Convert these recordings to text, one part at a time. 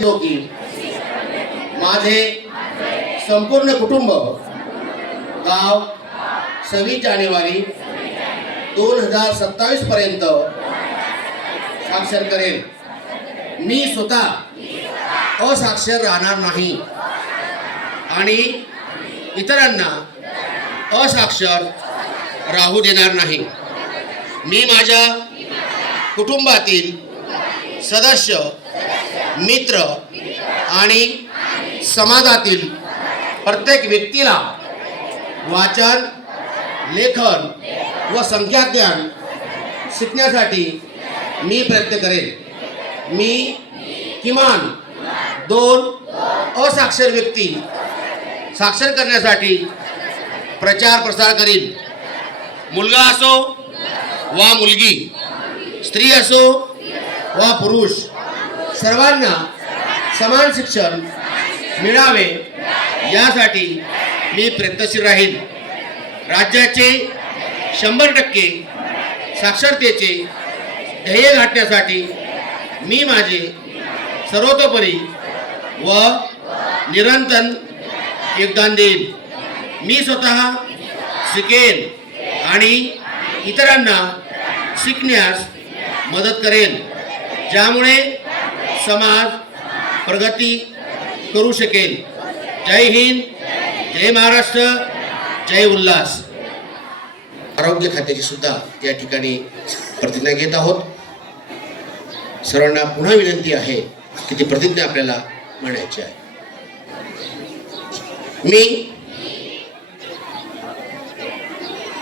घेतो की माझे संपूर्ण कुटुंब गाव 26 जानेवारी 2027 पर्यंत साक्षर करेल। मी स्वतः असाक्षर राहणार नाही आणि इतरांना असाक्षर राहू देणार नाही। मी माझ्या कुटुंबातील सदस्य, मित्र आणि समाजातील प्रत्येक व्यक्तीला वाचन, लेखन व संख्याज्ञान शिकण्यासाठी मी प्रयत्न करेन। मी किमान 2 असाक्षर व्यक्ती साक्षर करण्यासाठी प्रचार प्रसार करीन। मुलगा असो वा मुलगी, स्त्री असो वा पुरुष, सर्वांना समान शिक्षण मिळावे यासाठी मी प्रयत्नशील राहीन। राज्याचे 100% साक्षरतेचे ध्येय गाठण्यासाठी मी माझे सर्वतोपरी व निरंतर योगदान देईन। मी स्वतः शिकेन आणि इतरांना शिकण्यास मदत करेन, ज्यामुळे समाज प्रगती करू शकेल। जय हिंद, जय महाराष्ट्र, जय उल्हास। आरोग्य खात्याची सुद्धा या ठिकाणी प्रतिज्ञा घेत आहोत। सर्वांना पुन्हा विनंती आहे की ती प्रतिज्ञा आपल्याला म्हणायची आहे। मी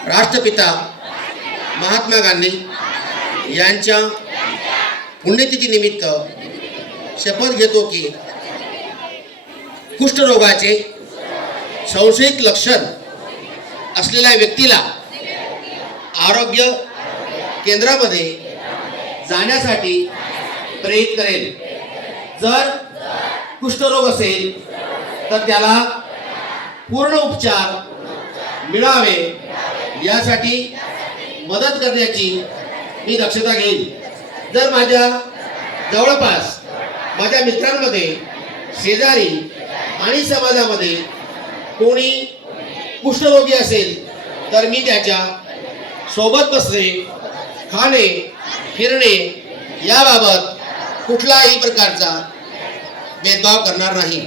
राष्ट्रपिता महात्मा गांधी यांच्या पुण्यतिथीनिमित्त शपथ घेतो की कुष्ठरोगाचे संशयित लक्षण असलेल्या व्यक्तीला आरोग्य केंद्रामध्ये जाण्यासाठी प्रेरित करेल। जर कुष्ठरोग असेल तर त्याला पूर्ण उपचार मिळावे यासाठी मदत करण्याची मी दक्षता घेईन। जर माझ्या जवळपास माझ्या मित्रांमध्ये, शेजारी आणि समाजामध्ये कोणी कुष्ठरोगी असेल तर मी त्याच्या सोबत बसणे, खाणे, फिरणे याबाबत कुठलाही प्रकारचा भेदभाव करणार नाही।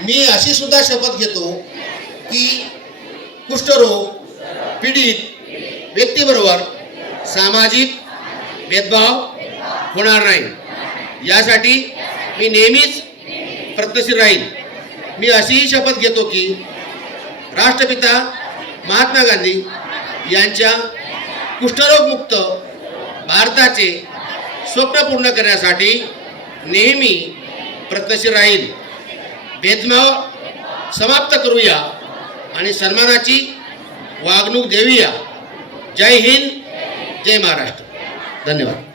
मी अशी सुद्धा शपथ घेतो की कुष्ठरोग पीडित व्यक्तीबरोबर सामाजिक भेदभाव होणार नाही यासाठी मी नेहमीच प्रयत्नशील राहीन। मी अशीही शपथ घेतो की राष्ट्रपिता महात्मा गांधी यांच्या कुष्ठरोगमुक्त भारताचे स्वप्न पूर्ण करण्यासाठी नेहमी प्रयत्नशील राहील। भेदभाव समाप्त करूया आणि सन्मानाची वागणूक देऊया। जय हिंद, जय महाराष्ट्र। धन्यवाद।